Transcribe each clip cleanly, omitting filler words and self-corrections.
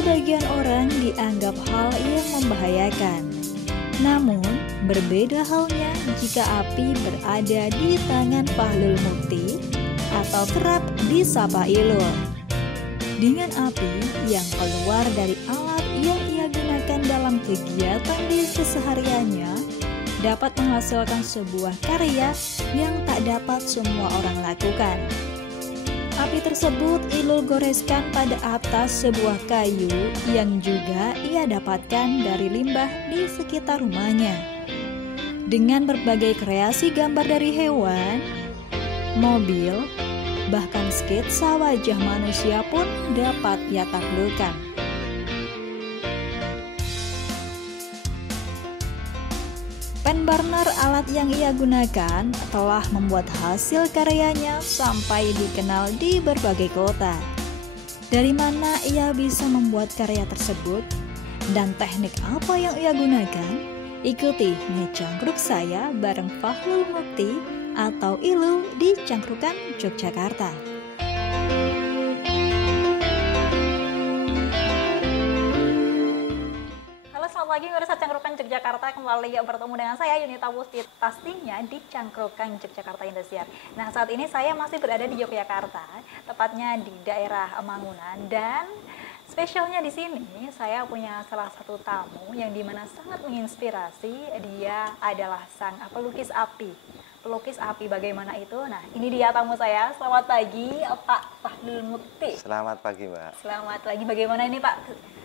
sebagian orang dianggap hal yang membahayakan. Namun, berbeda halnya jika api berada di tangan Fahlul Mukti atau kerap disapa Ilul. Dengan api yang keluar dari alat yang ia gunakan dalam kegiatan di kesehariannya, dapat menghasilkan sebuah karya yang tak dapat semua orang lakukan. Api tersebut Ilul goreskan pada atas sebuah kayu yang juga ia dapatkan dari limbah di sekitar rumahnya. Dengan berbagai kreasi gambar dari hewan, mobil, bahkan sketsa wajah manusia pun dapat ia taklukkan. Pen burner, alat yang ia gunakan, telah membuat hasil karyanya sampai dikenal di berbagai kota. Dari mana ia bisa membuat karya tersebut? Dan teknik apa yang ia gunakan? Ikuti ngecangkruk saya bareng Fahlul Mukti atau Ilul di Cangkrukan Yogyakarta. Selamat pagi pemirsa Cangkrukan Yogyakarta, kembali bertemu dengan saya Yunita Wusti, pastinya di Cangkrukan Yogyakarta Indosiar. Nah, saat ini saya masih berada di Yogyakarta, tepatnya di daerah Mangunan, dan spesialnya di sini saya punya salah satu tamu yang dimana sangat menginspirasi. Dia adalah sang pelukis api. Pelukis api, bagaimana itu? Nah, ini dia tamu saya. Selamat pagi, Pak Fahlul Mukti. Selamat pagi, Mbak. Selamat pagi. Bagaimana ini, Pak,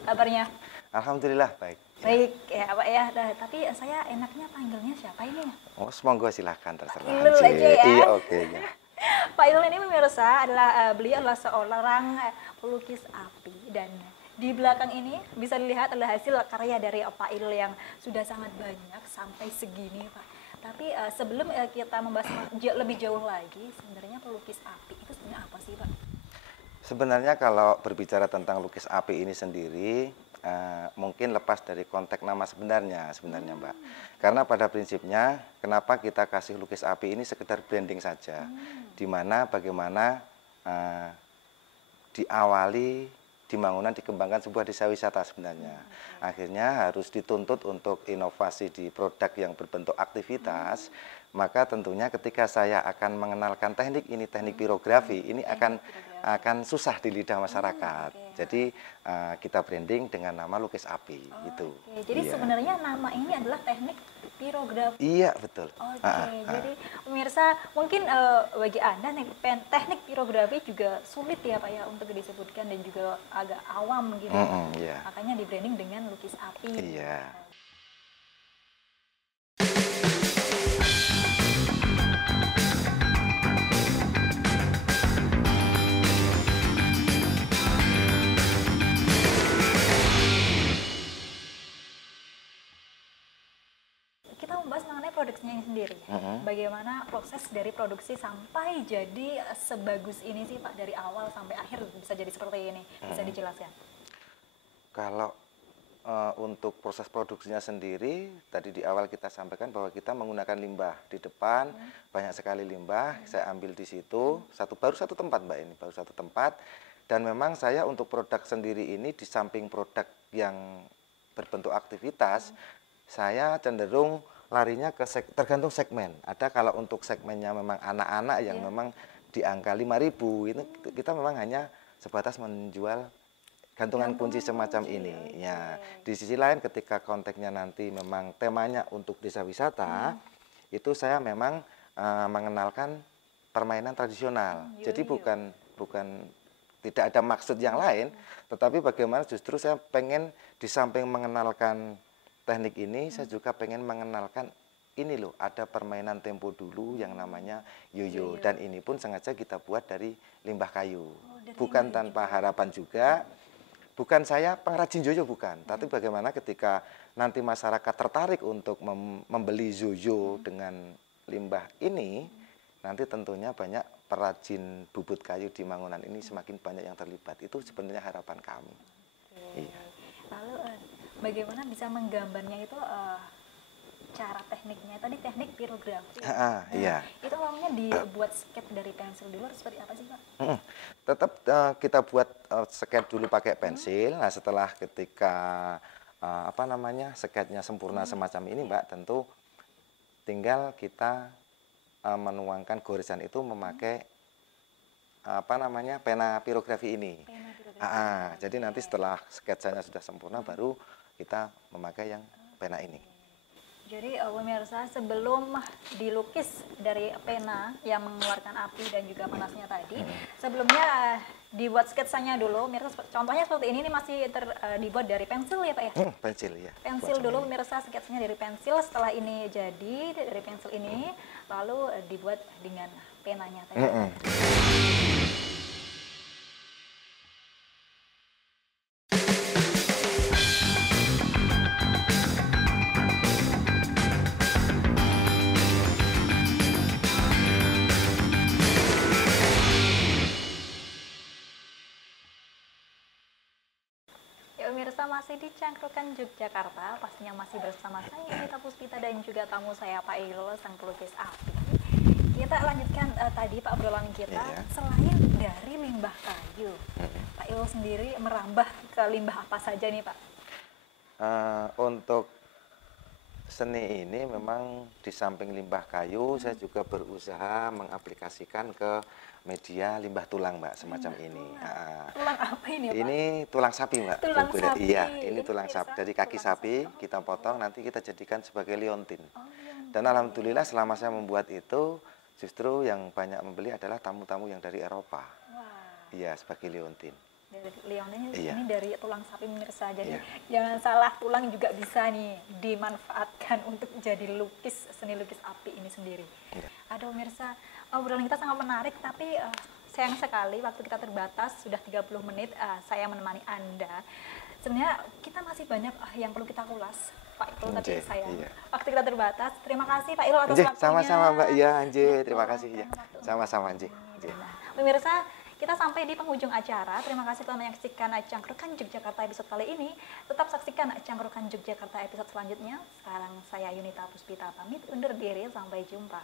kabarnya? Alhamdulillah baik. Baik ya, Pak ya. Nah, tapi saya enaknya panggilnya siapa ini? Oh, semoga silahkan terserah. Ilul aja ya. Iya, oke ya. Pak Ilul ini pemirsa beliau adalah seorang pelukis api, dan di belakang ini bisa dilihat adalah hasil karya dari Pak Ilul yang sudah sangat banyak sampai segini, Pak. Tapi sebelum kita membahas lebih jauh lagi, sebenarnya pelukis api itu sebenarnya apa sih, Pak? Sebenarnya kalau berbicara tentang lukis api ini sendiri, mungkin lepas dari konteks nama sebenarnya Mbak. Karena pada prinsipnya kenapa kita kasih lukis api ini sekedar branding saja, dimana bagaimana diawali di Mangunan dikembangkan sebuah desa wisata sebenarnya. Akhirnya harus dituntut untuk inovasi di produk yang berbentuk aktivitas, maka tentunya ketika saya akan mengenalkan teknik ini, teknik pirografi, ini akan susah di lidah masyarakat. Jadi kita branding dengan nama lukis api itu. Jadi sebenarnya nama ini adalah teknik pirografi. Iya, betul. Jadi pemirsa, mungkin bagi Anda teknik pirografi juga sulit ya, Pak ya, untuk disebutkan dan juga agak awam gitu. Makanya di branding dengan lukis api. Iya. Kita membahas mengenai produksinya ini sendiri. Bagaimana proses dari produksi sampai jadi sebagus ini sih, Pak, dari awal sampai akhir bisa jadi seperti ini. Bisa dijelaskan? Kalau untuk proses produksinya sendiri, tadi di awal kita sampaikan bahwa kita menggunakan limbah di depan, banyak sekali limbah. Saya ambil di situ baru satu tempat, Mbak, ini baru satu tempat. Dan memang saya untuk produk sendiri ini di samping produk yang berbentuk aktivitas, saya cenderung larinya ke tergantung segmen. Ada kalau untuk segmennya memang anak-anak yang memang di angka 5.000, ini kita memang hanya sebatas menjual gantungan kunci semacam ini. Ya, di sisi lain ketika konteksnya nanti memang temanya untuk desa wisata, itu saya memang mengenalkan permainan tradisional. Jadi bukan tidak ada maksud yang lain, tetapi bagaimana justru saya pengen di samping mengenalkan teknik ini, saya juga pengen mengenalkan ini loh, ada permainan tempo dulu yang namanya yoyo, dan ini pun sengaja kita buat dari limbah kayu. Bukan tanpa harapan juga, bukan saya pengrajin yoyo, bukan, tapi bagaimana ketika nanti masyarakat tertarik untuk membeli yoyo dengan limbah ini, nanti tentunya banyak perajin bubut kayu di Mangunan ini semakin banyak yang terlibat. Itu sebenarnya harapan kami. Iya. Lalu bagaimana bisa menggambarnya itu cara tekniknya tadi, teknik pirografi. Iya. Itu itu awalnya dibuat sketch dari pensil dulu atau seperti apa sih Pak? Tetap kita buat sketch dulu pakai pensil. Nah, setelah ketika apa namanya sketchnya sempurna semacam ini, Mbak, tentu tinggal kita menuangkan gorisan itu memakai apa namanya pena pirografi ini. Pena pirografi. Jadi nanti setelah sketsanya sudah sempurna baru kita memakai yang pena ini. Jadi pemirsa, sebelum dilukis dari pena yang mengeluarkan api dan juga panasnya tadi, sebelumnya dibuat sketsanya dulu. Pemirsa, contohnya seperti ini masih dibuat dari pensil ya Pak ya? Pensil ya. Pensil dulu pemirsa, sketsanya dari pensil. Setelah ini jadi dari pensil ini, lalu dibuat dengan penanya tadi. Ya pemirsa, masih di Cangkrukan Yogyakarta, pastinya masih bersama saya Yunita Puspita dan juga tamu saya Pak Ilul, sang pelukis api. Kita lanjutkan tadi Pak obrolan kita, selain dari limbah kayu, Pak Ilul sendiri merambah ke limbah apa saja nih Pak? Untuk seni ini memang di samping limbah kayu, saya juga berusaha mengaplikasikan ke media limbah tulang, Mbak, semacam ini. Tulang apa ini Pak? Ini tulang sapi, Mbak. Tulang sapi. Iya, ini tulang sapi. Dari kaki sapi kita potong, nanti kita jadikan sebagai liontin. Dan alhamdulillah selama saya membuat itu, justru yang banyak membeli adalah tamu-tamu yang dari Eropa. Iya, sebagai liontin. Dari liontinnya ini dari tulang sapi pemirsa. Jadi jangan salah, tulang juga bisa nih dimanfaatkan untuk jadi lukis, seni lukis api ini sendiri. Aduh pemirsa, obrolan kita sangat menarik, tapi sayang sekali waktu kita terbatas, sudah 30 menit saya menemani Anda. Sebenarnya kita masih banyak yang perlu kita kulas, Pak Ilul, tapi sayang waktu kita terbatas. Terima kasih Pak Ilul atas waktunya. Sama-sama Mbak, iya Anjir, terima kasih ya. Sama-sama Anjir. Nah, pemirsa, kita sampai di penghujung acara. Terima kasih telah menyaksikan Cangkrukan Yogyakarta episode kali ini. Tetap saksikan Cangkrukan Yogyakarta episode selanjutnya. Sekarang saya Yunita Puspita pamit undur diri, sampai jumpa.